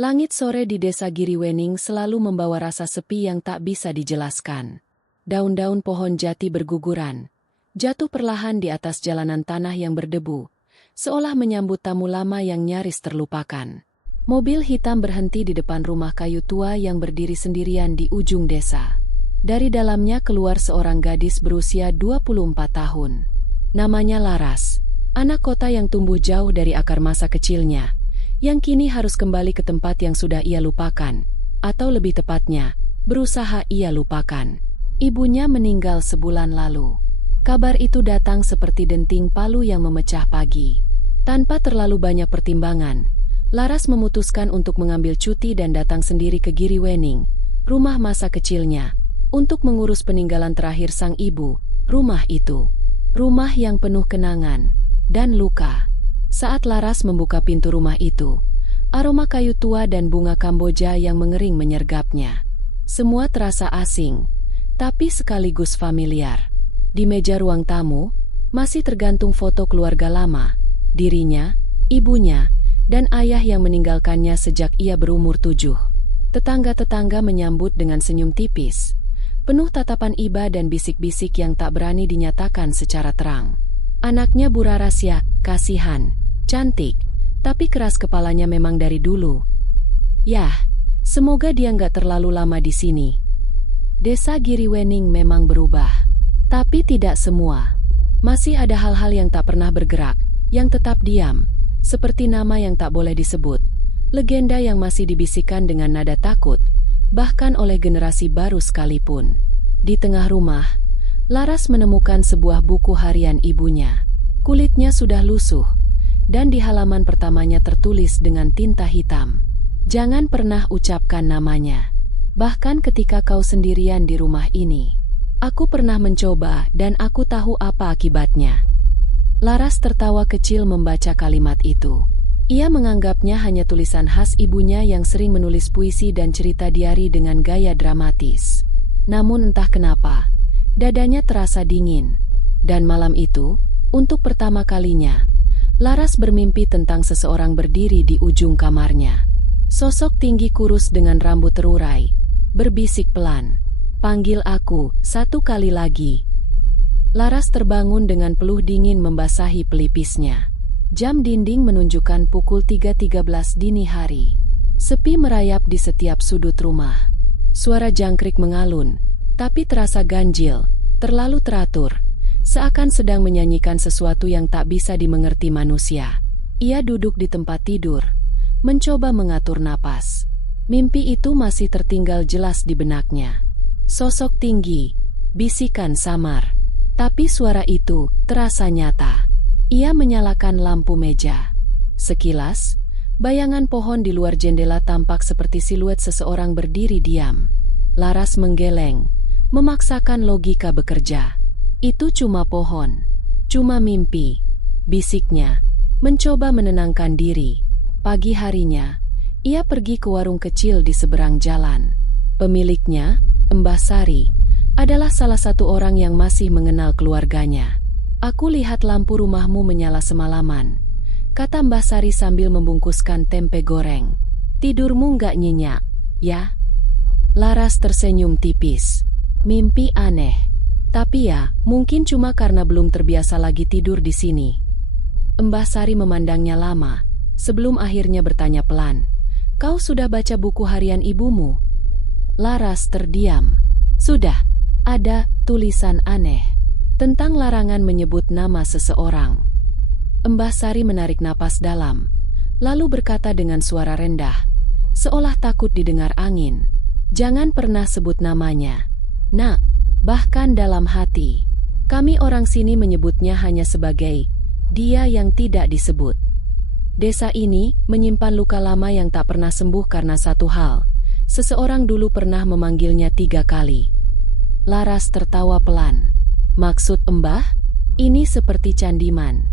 Langit sore di desa Giriwening selalu membawa rasa sepi yang tak bisa dijelaskan. Daun-daun pohon jati berguguran, jatuh perlahan di atas jalanan tanah yang berdebu, seolah menyambut tamu lama yang nyaris terlupakan. Mobil hitam berhenti di depan rumah kayu tua yang berdiri sendirian di ujung desa. Dari dalamnya keluar seorang gadis berusia 24 tahun. Namanya Laras, anak kota yang tumbuh jauh dari akar masa kecilnya, yang kini harus kembali ke tempat yang sudah ia lupakan, atau lebih tepatnya, berusaha ia lupakan. Ibunya meninggal sebulan lalu. Kabar itu datang seperti denting palu yang memecah pagi. Tanpa terlalu banyak pertimbangan, Laras memutuskan untuk mengambil cuti dan datang sendiri ke Giriwening, rumah masa kecilnya, untuk mengurus peninggalan terakhir sang ibu, rumah itu. Rumah yang penuh kenangan dan luka. Saat Laras membuka pintu rumah itu, aroma kayu tua dan bunga Kamboja yang mengering menyergapnya. Semua terasa asing, tapi sekaligus familiar. Di meja ruang tamu, masih tergantung foto keluarga lama, dirinya, ibunya, dan ayah yang meninggalkannya sejak ia berumur 7. Tetangga-tetangga menyambut dengan senyum tipis, penuh tatapan iba dan bisik-bisik yang tak berani dinyatakan secara terang. Anaknya Bu Raras ya, kasihan, cantik, tapi keras kepalanya memang dari dulu. Yah, semoga dia nggak terlalu lama di sini. Desa Giriwening memang berubah, tapi tidak semua. Masih ada hal-hal yang tak pernah bergerak, yang tetap diam, seperti nama yang tak boleh disebut, legenda yang masih dibisikkan dengan nada takut, bahkan oleh generasi baru sekalipun. Di tengah rumah, Laras menemukan sebuah buku harian ibunya. Kulitnya sudah lusuh, dan di halaman pertamanya tertulis dengan tinta hitam. Jangan pernah ucapkan namanya. Bahkan ketika kau sendirian di rumah ini. Aku pernah mencoba dan aku tahu apa akibatnya. Laras tertawa kecil membaca kalimat itu. Ia menganggapnya hanya tulisan khas ibunya yang sering menulis puisi dan cerita diari dengan gaya dramatis. Namun entah kenapa, dadanya terasa dingin. Dan malam itu, untuk pertama kalinya, Laras bermimpi tentang seseorang berdiri di ujung kamarnya. Sosok tinggi kurus dengan rambut terurai, berbisik pelan, "Panggil aku, satu kali lagi." Laras terbangun dengan peluh dingin membasahi pelipisnya. Jam dinding menunjukkan pukul 3.13 dini hari. Sepi merayap di setiap sudut rumah. Suara jangkrik mengalun, tapi terasa ganjil, terlalu teratur, seakan sedang menyanyikan sesuatu yang tak bisa dimengerti manusia. Ia duduk di tempat tidur, mencoba mengatur napas. Mimpi itu masih tertinggal jelas di benaknya. Sosok tinggi, bisikan samar, tapi suara itu terasa nyata. Ia menyalakan lampu meja. Sekilas, bayangan pohon di luar jendela tampak seperti siluet seseorang berdiri diam. Laras menggeleng, memaksakan logika bekerja. Itu cuma pohon, cuma mimpi, bisiknya, mencoba menenangkan diri. Pagi harinya, ia pergi ke warung kecil di seberang jalan. Pemiliknya, Mbah Sari, adalah salah satu orang yang masih mengenal keluarganya. "Aku lihat lampu rumahmu menyala semalaman," kata Mbah Sari sambil membungkuskan tempe goreng. "Tidurmu nggak nyenyak, ya?" Laras tersenyum tipis. Mimpi aneh. Tapi ya, mungkin cuma karena belum terbiasa lagi tidur di sini. Mbah Sari memandangnya lama, sebelum akhirnya bertanya pelan, "Kau sudah baca buku harian ibumu?" Laras terdiam. Sudah, ada tulisan aneh tentang larangan menyebut nama seseorang. Mbah Sari menarik napas dalam, lalu berkata dengan suara rendah, seolah takut didengar angin, "Jangan pernah sebut namanya, Nak." Bahkan dalam hati, kami orang sini menyebutnya hanya sebagai dia yang tidak disebut. Desa ini menyimpan luka lama yang tak pernah sembuh karena satu hal. Seseorang dulu pernah memanggilnya 3 kali. Laras tertawa pelan. "Maksud Mbah? Ini seperti candiman."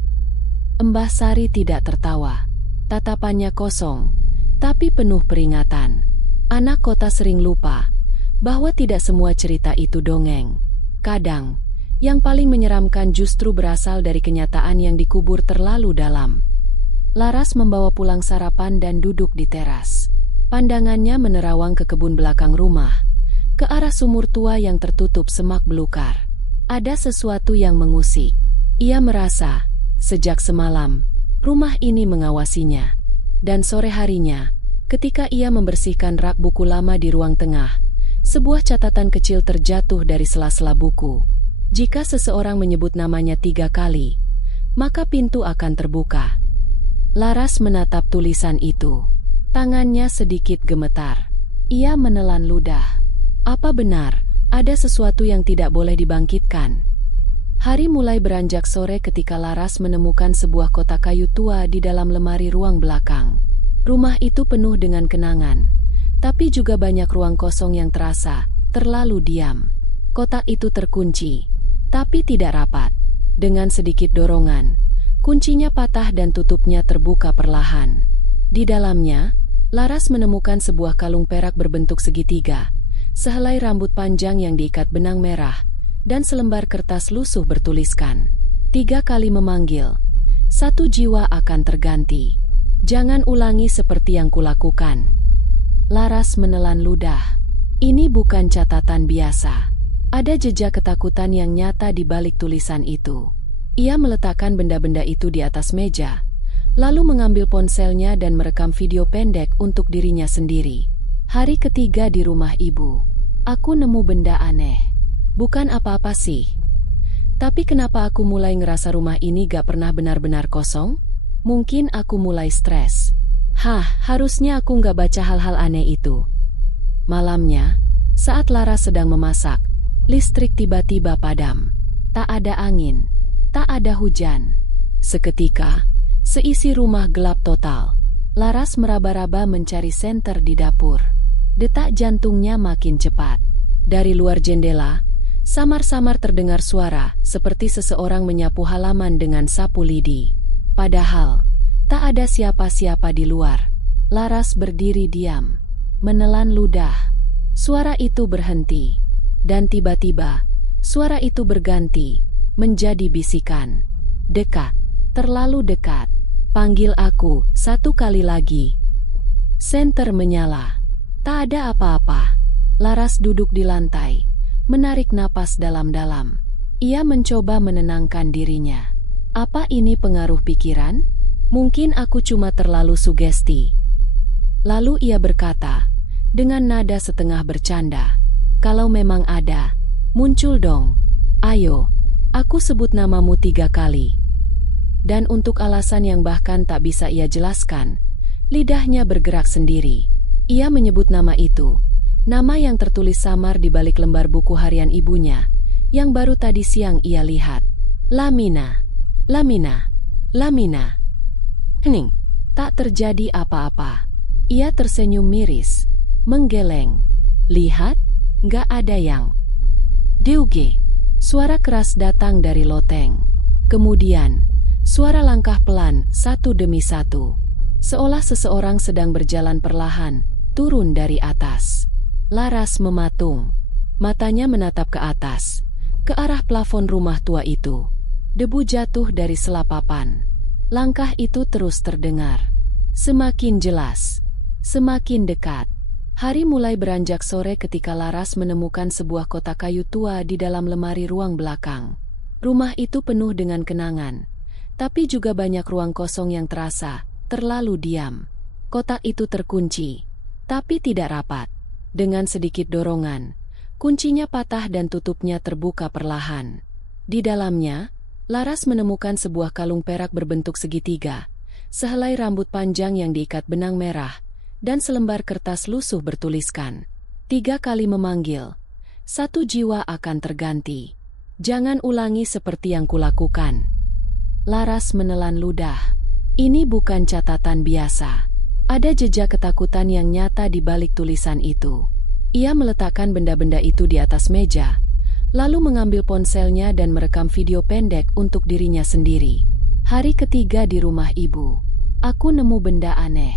Mbah Sari tidak tertawa. Tatapannya kosong, tapi penuh peringatan. Anak kota sering lupa bahwa tidak semua cerita itu dongeng. Kadang, yang paling menyeramkan justru berasal dari kenyataan yang dikubur terlalu dalam. Laras membawa pulang sarapan dan duduk di teras. Pandangannya menerawang ke kebun belakang rumah, ke arah sumur tua yang tertutup semak belukar. Ada sesuatu yang mengusik. Ia merasa, sejak semalam, rumah ini mengawasinya. Dan sore harinya, ketika ia membersihkan rak buku lama di ruang tengah, sebuah catatan kecil terjatuh dari sela-sela buku. Jika seseorang menyebut namanya 3 kali, maka pintu akan terbuka. Laras menatap tulisan itu. Tangannya sedikit gemetar. Ia menelan ludah. Apa benar, ada sesuatu yang tidak boleh dibangkitkan? Hari mulai beranjak sore ketika Laras menemukan sebuah kotak kayu tua di dalam lemari ruang belakang. Rumah itu penuh dengan kenangan, tapi juga banyak ruang kosong yang terasa terlalu diam. Kotak itu terkunci, tapi tidak rapat. Dengan sedikit dorongan, kuncinya patah dan tutupnya terbuka perlahan. Di dalamnya, Laras menemukan sebuah kalung perak berbentuk segitiga, sehelai rambut panjang yang diikat benang merah, dan selembar kertas lusuh bertuliskan, 3 kali memanggil, 1 jiwa akan terganti. Jangan ulangi seperti yang kulakukan. Laras menelan ludah. Ini bukan catatan biasa. Ada jejak ketakutan yang nyata di balik tulisan itu. Ia meletakkan benda-benda itu di atas meja, lalu mengambil ponselnya dan merekam video pendek untuk dirinya sendiri. Hari ketiga di rumah ibu. Aku nemu benda aneh. Bukan apa-apa sih. Tapi kenapa aku mulai ngerasa rumah ini gak pernah benar-benar kosong? Mungkin aku mulai stres. Harusnya aku gak baca hal-hal aneh itu. Malamnya, saat Laras sedang memasak, listrik tiba-tiba padam. Tak ada angin, tak ada hujan. Seketika, seisi rumah gelap total. Laras meraba-raba mencari senter di dapur. Detak jantungnya makin cepat. Dari luar jendela, samar-samar terdengar suara seperti seseorang menyapu halaman dengan sapu lidi. Padahal, tak ada siapa-siapa di luar. Laras berdiri diam, menelan ludah. Suara itu berhenti, dan tiba-tiba, suara itu berganti, menjadi bisikan. Dekat, terlalu dekat. Panggil aku 1 kali lagi. Senter menyala. Tak ada apa-apa. Laras duduk di lantai, menarik napas dalam-dalam. Ia mencoba menenangkan dirinya. Apa ini pengaruh pikiran? Mungkin aku cuma terlalu sugesti. Lalu ia berkata, dengan nada setengah bercanda, kalau memang ada, muncul dong. Ayo, aku sebut namamu 3 kali. Dan untuk alasan yang bahkan tak bisa ia jelaskan, lidahnya bergerak sendiri. Ia menyebut nama itu, nama yang tertulis samar di balik lembar buku harian ibunya, yang baru tadi siang ia lihat. Lamina, Lamina, Lamina. Hening, tak terjadi apa-apa. Ia tersenyum miris, menggeleng. Lihat, nggak ada yang. Deuge, suara keras datang dari loteng. Kemudian, suara langkah pelan, 1 demi 1. Seolah seseorang sedang berjalan perlahan, turun dari atas. Laras mematung. Matanya menatap ke atas, ke arah plafon rumah tua itu. Debu jatuh dari selapapan. Langkah itu terus terdengar. Semakin jelas, semakin dekat. Hari mulai beranjak sore ketika Laras menemukan sebuah kotak kayu tua di dalam lemari ruang belakang. Rumah itu penuh dengan kenangan. Tapi juga banyak ruang kosong yang terasa terlalu diam. Kotak itu terkunci, tapi tidak rapat. Dengan sedikit dorongan, kuncinya patah dan tutupnya terbuka perlahan. Di dalamnya, Laras menemukan sebuah kalung perak berbentuk segitiga, sehelai rambut panjang yang diikat benang merah, dan selembar kertas lusuh bertuliskan, 3 kali memanggil, 1 jiwa akan terganti. Jangan ulangi seperti yang kulakukan. Laras menelan ludah. Ini bukan catatan biasa. Ada jejak ketakutan yang nyata di balik tulisan itu. Ia meletakkan benda-benda itu di atas meja, lalu mengambil ponselnya dan merekam video pendek untuk dirinya sendiri. Hari ketiga di rumah ibu. Aku nemu benda aneh.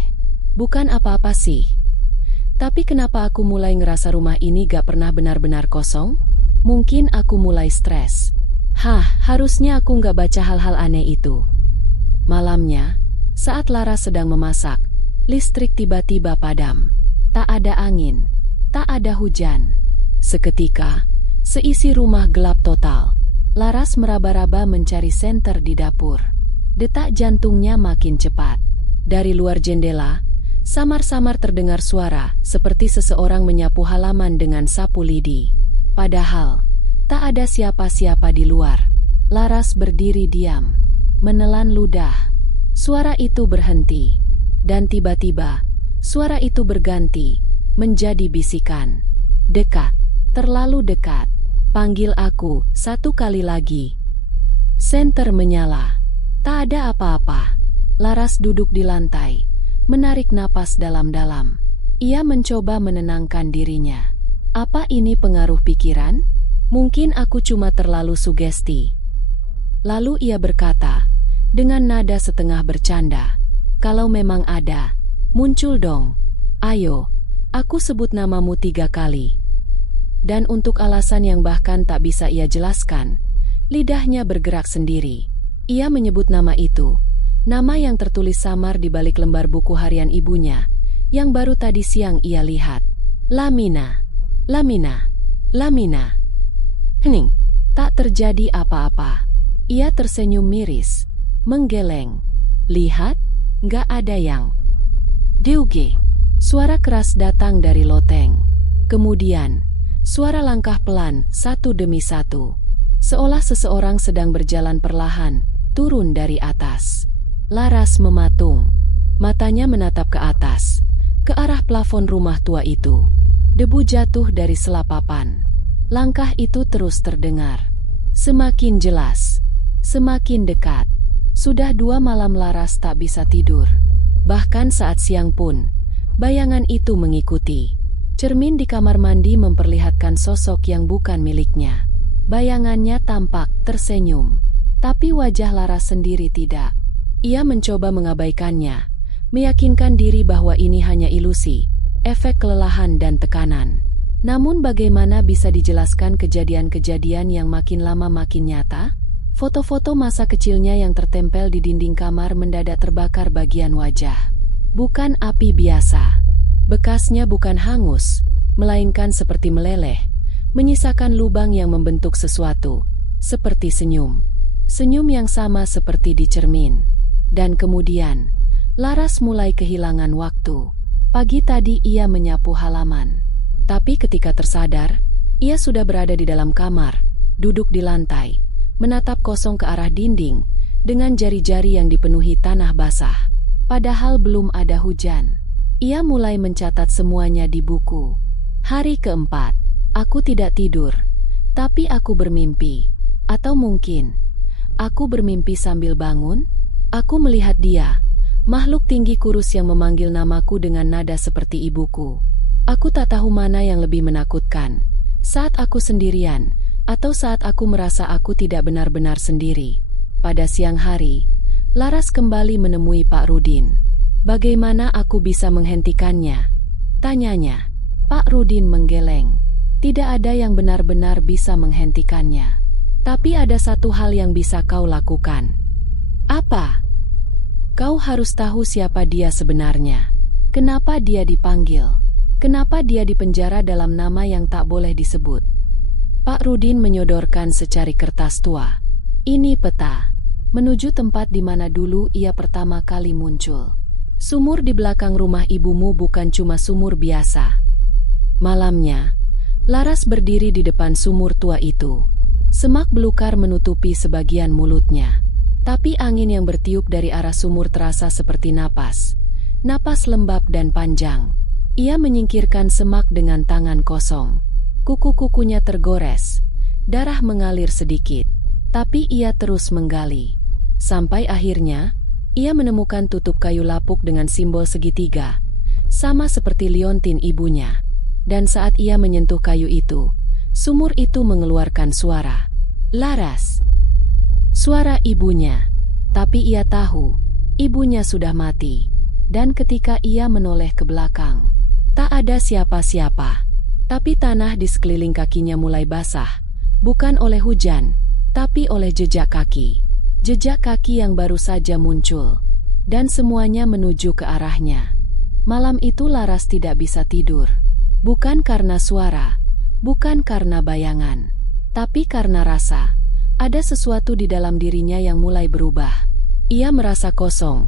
Bukan apa-apa sih. Tapi kenapa aku mulai ngerasa rumah ini gak pernah benar-benar kosong? Mungkin aku mulai stres. Harusnya aku nggak baca hal-hal aneh itu. Malamnya, saat Laras sedang memasak, listrik tiba-tiba padam. Tak ada angin, tak ada hujan. Seketika, seisi rumah gelap total. Laras meraba-raba mencari senter di dapur. Detak jantungnya makin cepat. Dari luar jendela, samar-samar terdengar suara seperti seseorang menyapu halaman dengan sapu lidi. Padahal, tak ada siapa-siapa di luar. Laras berdiri diam, menelan ludah. Suara itu berhenti, dan tiba-tiba, suara itu berganti, menjadi bisikan. Dekat, terlalu dekat. Panggil aku 1 kali lagi. Senter menyala. Tak ada apa-apa. Laras duduk di lantai, menarik napas dalam-dalam. Ia mencoba menenangkan dirinya. Apa ini pengaruh pikiran? Mungkin aku cuma terlalu sugesti. Lalu ia berkata, dengan nada setengah bercanda, kalau memang ada, muncul dong. Ayo, aku sebut namamu 3 kali. Dan untuk alasan yang bahkan tak bisa ia jelaskan, lidahnya bergerak sendiri. Ia menyebut nama itu, nama yang tertulis samar di balik lembar buku harian ibunya, yang baru tadi siang ia lihat. Lamina, Lamina, Lamina. Hening, tak terjadi apa-apa. Ia tersenyum miris, menggeleng. Lihat, gak ada yang. Deuge, suara keras datang dari loteng. Kemudian, suara langkah pelan satu demi satu. Seolah seseorang sedang berjalan perlahan, turun dari atas. Laras mematung. Matanya menatap ke atas, ke arah plafon rumah tua itu. Debu jatuh dari selapapan. Langkah itu terus terdengar. Semakin jelas, semakin dekat. Sudah 2 malam Laras tak bisa tidur. Bahkan saat siang pun, bayangan itu mengikuti. Cermin di kamar mandi memperlihatkan sosok yang bukan miliknya. Bayangannya tampak tersenyum, tapi wajah Laras sendiri tidak. Ia mencoba mengabaikannya, meyakinkan diri bahwa ini hanya ilusi, efek kelelahan dan tekanan. Namun bagaimana bisa dijelaskan kejadian-kejadian yang makin lama makin nyata? Foto-foto masa kecilnya yang tertempel di dinding kamar mendadak terbakar bagian wajah. Bukan api biasa. Bekasnya bukan hangus, melainkan seperti meleleh, menyisakan lubang yang membentuk sesuatu, seperti senyum. Senyum yang sama seperti di cermin. Dan kemudian, Laras mulai kehilangan waktu. Pagi tadi ia menyapu halaman. Tapi ketika tersadar, ia sudah berada di dalam kamar, duduk di lantai, menatap kosong ke arah dinding, dengan jari-jari yang dipenuhi tanah basah. Padahal belum ada hujan. Ia mulai mencatat semuanya di buku. Hari keempat, aku tidak tidur, tapi aku bermimpi. Atau mungkin, aku bermimpi sambil bangun. Aku melihat dia, makhluk tinggi kurus yang memanggil namaku dengan nada seperti ibuku. Aku tak tahu mana yang lebih menakutkan, saat aku sendirian, atau saat aku merasa aku tidak benar-benar sendiri. Pada siang hari, Laras kembali menemui Pak Rudin. Bagaimana aku bisa menghentikannya? Tanyanya. Pak Rudin menggeleng. Tidak ada yang benar-benar bisa menghentikannya. Tapi ada satu hal yang bisa kau lakukan. Apa? Kau harus tahu siapa dia sebenarnya. Kenapa dia dipanggil? Kenapa dia dipenjara dalam nama yang tak boleh disebut? Pak Rudin menyodorkan secari kertas tua. Ini peta, menuju tempat di mana dulu ia pertama kali muncul. Sumur di belakang rumah ibumu bukan cuma sumur biasa. Malamnya, Laras berdiri di depan sumur tua itu. Semak belukar menutupi sebagian mulutnya. Tapi angin yang bertiup dari arah sumur terasa seperti napas. Napas lembab dan panjang. Ia menyingkirkan semak dengan tangan kosong. Kuku-kukunya tergores. Darah mengalir sedikit. Tapi ia terus menggali. Sampai akhirnya, ia menemukan tutup kayu lapuk dengan simbol segitiga. Sama seperti liontin ibunya. Dan saat ia menyentuh kayu itu, sumur itu mengeluarkan suara. Laras. Suara ibunya. Tapi ia tahu, ibunya sudah mati. Dan ketika ia menoleh ke belakang, tak ada siapa-siapa. Tapi tanah di sekeliling kakinya mulai basah. Bukan oleh hujan, tapi oleh jejak kaki. Jejak kaki yang baru saja muncul. Dan semuanya menuju ke arahnya. Malam itu Laras tidak bisa tidur. Bukan karena suara, bukan karena bayangan, tapi karena rasa. Ada sesuatu di dalam dirinya yang mulai berubah. Ia merasa kosong,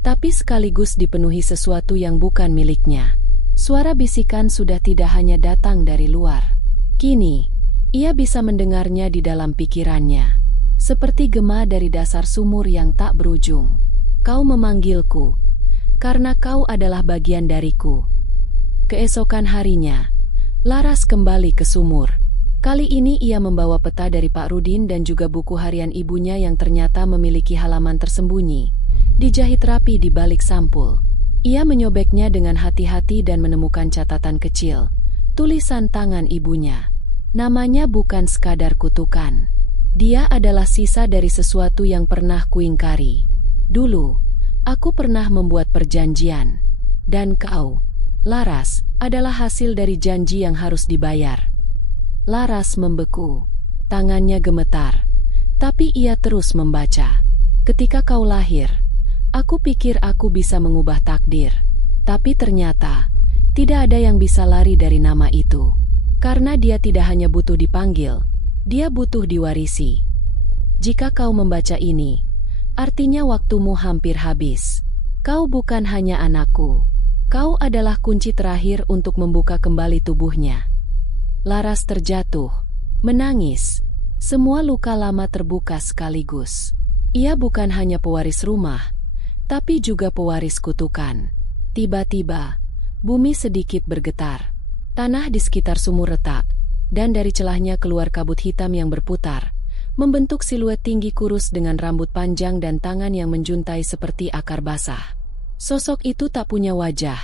tapi sekaligus dipenuhi sesuatu yang bukan miliknya. Suara bisikan sudah tidak hanya datang dari luar. Kini, ia bisa mendengarnya di dalam pikirannya. Seperti gema dari dasar sumur yang tak berujung. Kau memanggilku, karena kau adalah bagian dariku. Keesokan harinya, Laras kembali ke sumur. Kali ini ia membawa peta dari Pak Rudin dan juga buku harian ibunya yang ternyata memiliki halaman tersembunyi, dijahit rapi di balik sampul. Ia menyobeknya dengan hati-hati dan menemukan catatan kecil, tulisan tangan ibunya. Namanya bukan sekadar kutukan. Dia adalah sisa dari sesuatu yang pernah kuingkari. Dulu, aku pernah membuat perjanjian. Dan kau, Laras, adalah hasil dari janji yang harus dibayar. Laras membeku. Tangannya gemetar. Tapi ia terus membaca. Ketika kau lahir, aku pikir aku bisa mengubah takdir. Tapi ternyata, tidak ada yang bisa lari dari nama itu. Karena dia tidak hanya butuh dipanggil, dia butuh diwarisi. Jika kau membaca ini, artinya waktumu hampir habis. Kau bukan hanya anakku. Kau adalah kunci terakhir untuk membuka kembali tubuhnya. Laras terjatuh, menangis. Semua luka lama terbuka sekaligus. Ia bukan hanya pewaris rumah, tapi juga pewaris kutukan. Tiba-tiba, bumi sedikit bergetar. Tanah di sekitar sumur retak, dan dari celahnya keluar kabut hitam yang berputar, membentuk siluet tinggi kurus dengan rambut panjang dan tangan yang menjuntai seperti akar basah. Sosok itu tak punya wajah,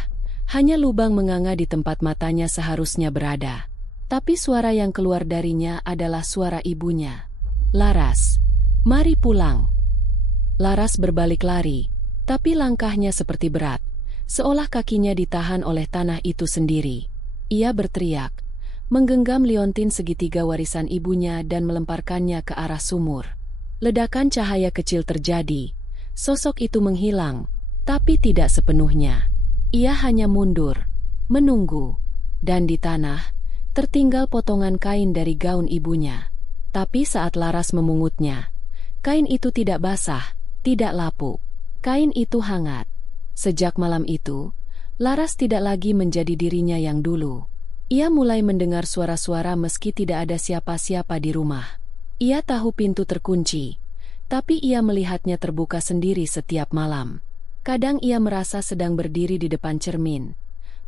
hanya lubang menganga di tempat matanya seharusnya berada. Tapi suara yang keluar darinya adalah suara ibunya. Laras, mari pulang. Laras berbalik lari, tapi langkahnya seperti berat, seolah kakinya ditahan oleh tanah itu sendiri. Ia berteriak, menggenggam liontin segitiga warisan ibunya dan melemparkannya ke arah sumur. Ledakan cahaya kecil terjadi, sosok itu menghilang, tapi tidak sepenuhnya. Ia hanya mundur, menunggu, dan di tanah, tertinggal potongan kain dari gaun ibunya. Tapi saat Laras memungutnya, kain itu tidak basah, tidak lapuk. Kain itu hangat. Sejak malam itu, Laras tidak lagi menjadi dirinya yang dulu. Ia mulai mendengar suara-suara meski tidak ada siapa-siapa di rumah. Ia tahu pintu terkunci, tapi ia melihatnya terbuka sendiri setiap malam. Kadang ia merasa sedang berdiri di depan cermin,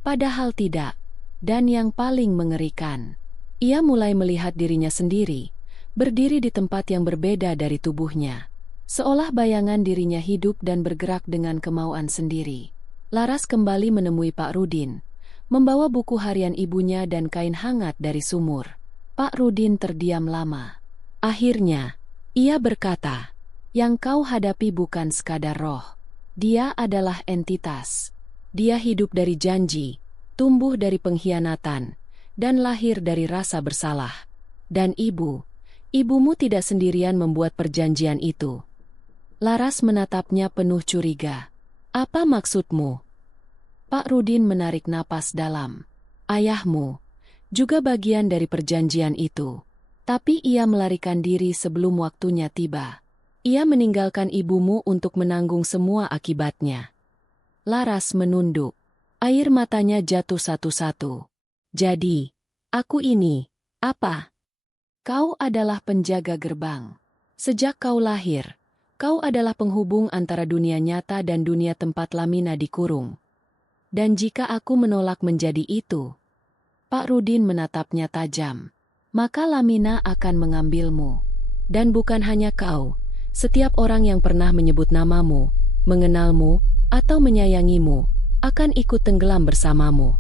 padahal tidak. Dan yang paling mengerikan, ia mulai melihat dirinya sendiri, berdiri di tempat yang berbeda dari tubuhnya. Seolah bayangan dirinya hidup dan bergerak dengan kemauan sendiri. Laras kembali menemui Pak Rudin, membawa buku harian ibunya dan kain hangat dari sumur. Pak Rudin terdiam lama. Akhirnya, ia berkata, yang kau hadapi bukan sekadar roh. Dia adalah entitas. Dia hidup dari janji, tumbuh dari pengkhianatan, dan lahir dari rasa bersalah. Dan ibumu tidak sendirian membuat perjanjian itu. Laras menatapnya penuh curiga. Apa maksudmu? Pak Rudin menarik napas dalam. Ayahmu juga bagian dari perjanjian itu. Tapi ia melarikan diri sebelum waktunya tiba. Ia meninggalkan ibumu untuk menanggung semua akibatnya. Laras menunduk. Air matanya jatuh satu-satu. Jadi, aku ini, apa? Kau adalah penjaga gerbang. Sejak kau lahir, kau adalah penghubung antara dunia nyata dan dunia tempat Lamina dikurung. Dan jika aku menolak menjadi itu, Pak Rudin menatapnya tajam, maka Lamina akan mengambilmu. Dan bukan hanya kau, setiap orang yang pernah menyebut namamu, mengenalmu, atau menyayangimu, akan ikut tenggelam bersamamu.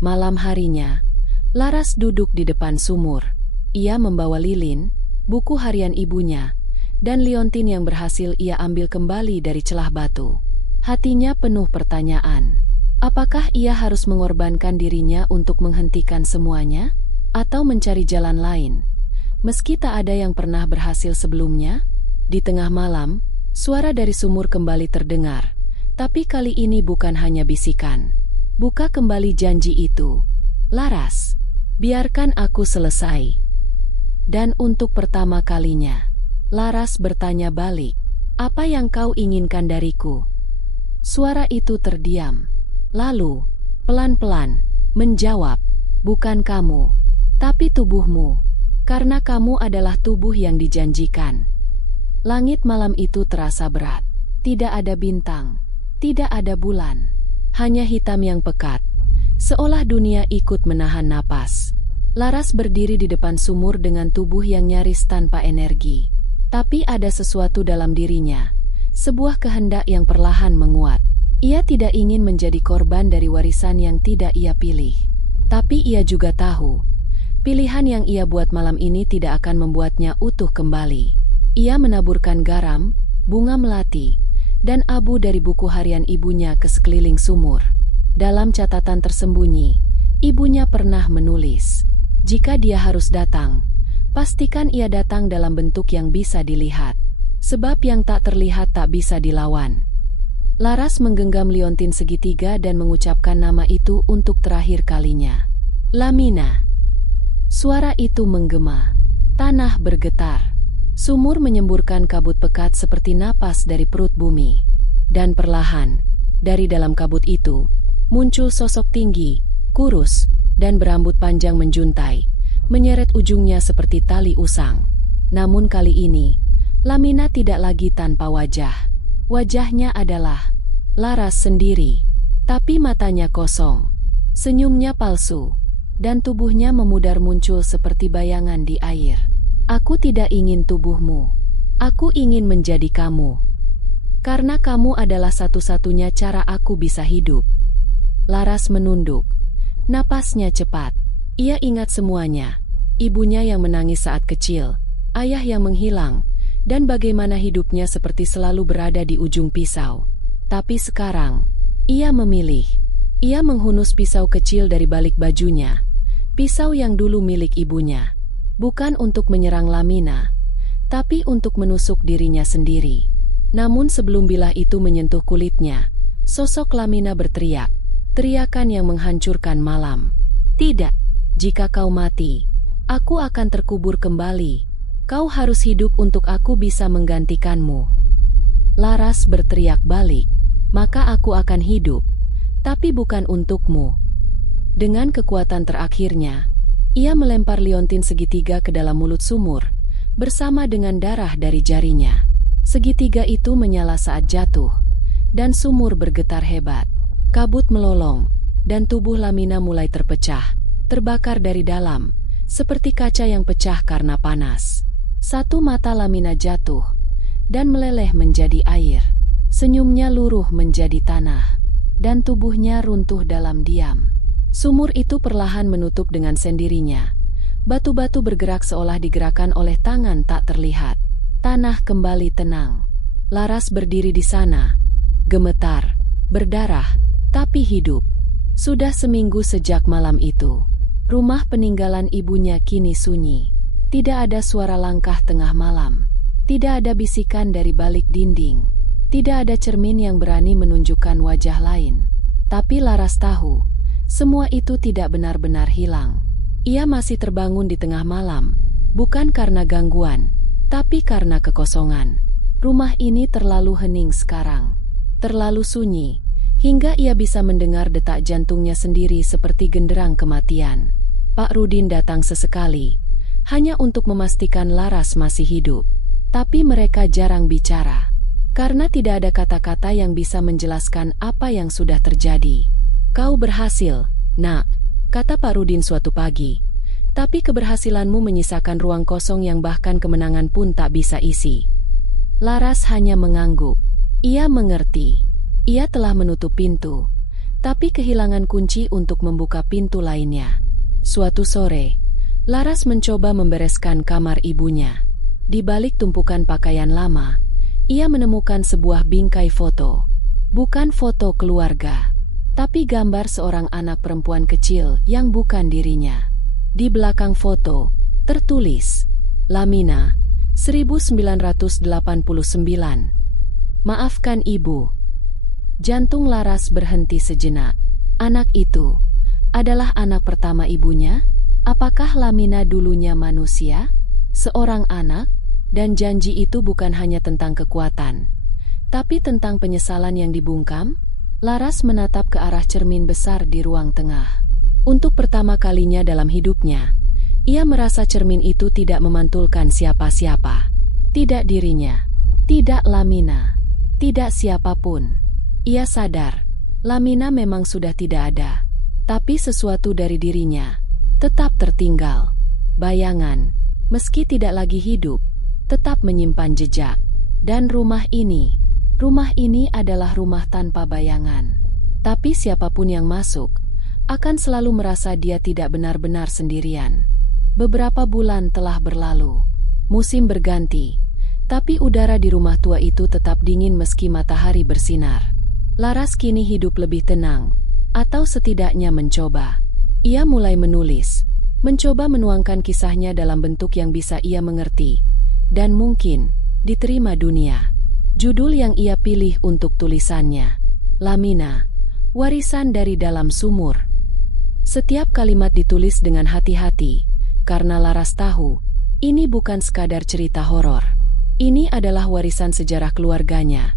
Malam harinya, Laras duduk di depan sumur. Ia membawa lilin, buku harian ibunya, dan liontin yang berhasil ia ambil kembali dari celah batu. Hatinya penuh pertanyaan. Apakah ia harus mengorbankan dirinya untuk menghentikan semuanya? Atau mencari jalan lain? Meski tak ada yang pernah berhasil sebelumnya? Di tengah malam, suara dari sumur kembali terdengar. Tapi kali ini bukan hanya bisikan. Buka kembali janji itu. Laras, biarkan aku selesai. Dan untuk pertama kalinya, Laras bertanya balik, apa yang kau inginkan dariku? Suara itu terdiam. Lalu, pelan-pelan, menjawab, bukan kamu, tapi tubuhmu. Karena kamu adalah tubuh yang dijanjikan. Langit malam itu terasa berat. Tidak ada bintang, tidak ada bulan. Hanya hitam yang pekat. Seolah dunia ikut menahan napas. Laras berdiri di depan sumur dengan tubuh yang nyaris tanpa energi. Tapi ada sesuatu dalam dirinya. Sebuah kehendak yang perlahan menguat. Ia tidak ingin menjadi korban dari warisan yang tidak ia pilih. Tapi ia juga tahu, pilihan yang ia buat malam ini tidak akan membuatnya utuh kembali. Ia menaburkan garam, bunga melati, dan abu dari buku harian ibunya ke sekeliling sumur. Dalam catatan tersembunyi, ibunya pernah menulis, jika dia harus datang, pastikan ia datang dalam bentuk yang bisa dilihat. Sebab yang tak terlihat tak bisa dilawan. Laras menggenggam liontin segitiga dan mengucapkan nama itu untuk terakhir kalinya. Lamina. Suara itu menggema. Tanah bergetar. Sumur menyemburkan kabut pekat seperti napas dari perut bumi. Dan perlahan, dari dalam kabut itu, muncul sosok tinggi, kurus, dan berambut panjang menjuntai, menyeret ujungnya seperti tali usang. Namun kali ini, Lamina tidak lagi tanpa wajah. Wajahnya adalah Laras sendiri, tapi matanya kosong, senyumnya palsu, dan tubuhnya memudar muncul seperti bayangan di air. Aku tidak ingin tubuhmu. Aku ingin menjadi kamu. Karena kamu adalah satu-satunya cara aku bisa hidup. Laras menunduk. Napasnya cepat. Ia ingat semuanya. Ibunya yang menangis saat kecil, ayah yang menghilang, dan bagaimana hidupnya seperti selalu berada di ujung pisau. Tapi sekarang, ia memilih. Ia menghunus pisau kecil dari balik bajunya. Pisau yang dulu milik ibunya. Bukan untuk menyerang Lamina, tapi untuk menusuk dirinya sendiri. Namun sebelum bilah itu menyentuh kulitnya, sosok Lamina berteriak. Teriakan yang menghancurkan malam. Tidak, jika kau mati, aku akan terkubur kembali. Kau harus hidup untuk aku bisa menggantikanmu. Laras berteriak balik, maka aku akan hidup, tapi bukan untukmu. Dengan kekuatan terakhirnya, ia melempar liontin segitiga ke dalam mulut sumur, bersama dengan darah dari jarinya. Segitiga itu menyala saat jatuh, dan sumur bergetar hebat. Kabut melolong, dan tubuh Lamina mulai terpecah, terbakar dari dalam, seperti kaca yang pecah karena panas. Satu mata Lamina jatuh, dan meleleh menjadi air. Senyumnya luruh menjadi tanah, dan tubuhnya runtuh dalam diam. Sumur itu perlahan menutup dengan sendirinya. Batu-batu bergerak seolah digerakkan oleh tangan tak terlihat. Tanah kembali tenang. Laras berdiri di sana, gemetar, berdarah, tapi hidup. Sudah seminggu sejak malam itu. Rumah peninggalan ibunya kini sunyi. Tidak ada suara langkah tengah malam. Tidak ada bisikan dari balik dinding. Tidak ada cermin yang berani menunjukkan wajah lain. Tapi Laras tahu, semua itu tidak benar-benar hilang. Ia masih terbangun di tengah malam, bukan karena gangguan, tapi karena kekosongan. Rumah ini terlalu hening sekarang, terlalu sunyi, hingga ia bisa mendengar detak jantungnya sendiri seperti genderang kematian. Pak Rudin datang sesekali, hanya untuk memastikan Laras masih hidup. Tapi mereka jarang bicara, karena tidak ada kata-kata yang bisa menjelaskan apa yang sudah terjadi. Kau berhasil, nak, kata Pak Rudin suatu pagi. Tapi keberhasilanmu menyisakan ruang kosong yang bahkan kemenangan pun tak bisa isi. Laras hanya mengangguk. Ia mengerti. Ia telah menutup pintu, tapi kehilangan kunci untuk membuka pintu lainnya. Suatu sore, Laras mencoba membereskan kamar ibunya. Di balik tumpukan pakaian lama, ia menemukan sebuah bingkai foto. Bukan foto keluarga, tapi gambar seorang anak perempuan kecil yang bukan dirinya. Di belakang foto, tertulis, Lamina, 1989. Maafkan ibu. Jantung Laras berhenti sejenak. Anak itu adalah anak pertama ibunya? Apakah Lamina dulunya manusia? Seorang anak? Dan janji itu bukan hanya tentang kekuatan, tapi tentang penyesalan yang dibungkam? Laras menatap ke arah cermin besar di ruang tengah. Untuk pertama kalinya dalam hidupnya, ia merasa cermin itu tidak memantulkan siapa-siapa. Tidak dirinya, tidak Lamina, tidak siapapun. Ia sadar, Lamina memang sudah tidak ada, tapi sesuatu dari dirinya tetap tertinggal. Bayangan, meski tidak lagi hidup, tetap menyimpan jejak. Dan rumah ini adalah rumah tanpa bayangan. Tapi siapapun yang masuk, akan selalu merasa dia tidak benar-benar sendirian. Beberapa bulan telah berlalu. Musim berganti, tapi udara di rumah tua itu tetap dingin meski matahari bersinar. Laras kini hidup lebih tenang, atau setidaknya mencoba. Ia mulai menulis, mencoba menuangkan kisahnya dalam bentuk yang bisa ia mengerti, dan mungkin diterima dunia. Judul yang ia pilih untuk tulisannya, Lamina, Warisan dari Dalam Sumur. Setiap kalimat ditulis dengan hati-hati, karena Laras tahu, ini bukan sekadar cerita horor. Ini adalah warisan sejarah keluarganya,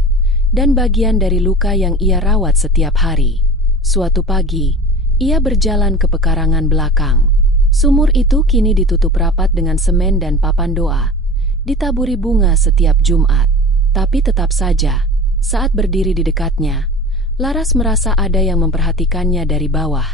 dan bagian dari luka yang ia rawat setiap hari. Suatu pagi, ia berjalan ke pekarangan belakang. Sumur itu kini ditutup rapat dengan semen dan papan doa, ditaburi bunga setiap Jumat. Tapi tetap saja, saat berdiri di dekatnya, Laras merasa ada yang memperhatikannya dari bawah.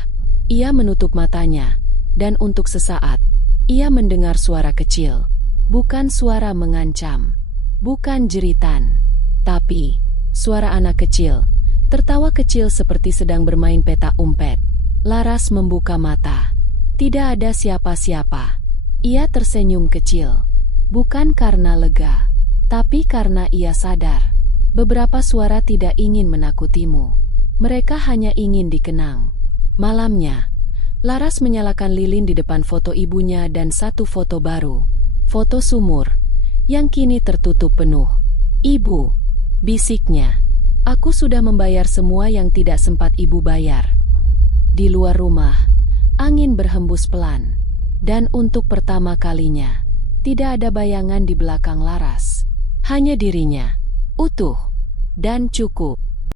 Ia menutup matanya, dan untuk sesaat, ia mendengar suara kecil. Bukan suara mengancam, bukan jeritan, tapi suara anak kecil, tertawa kecil seperti sedang bermain petak umpet. Laras membuka mata. Tidak ada siapa-siapa. Ia tersenyum kecil, bukan karena lega, tapi karena ia sadar, beberapa suara tidak ingin menakutimu. Mereka hanya ingin dikenang. Malamnya, Laras menyalakan lilin di depan foto ibunya dan satu foto baru. Foto sumur, yang kini tertutup penuh. "Ibu," bisiknya, "aku sudah membayar semua yang tidak sempat ibu bayar." Di luar rumah, angin berhembus pelan. Dan untuk pertama kalinya, tidak ada bayangan di belakang Laras. Hanya dirinya, utuh dan cukup.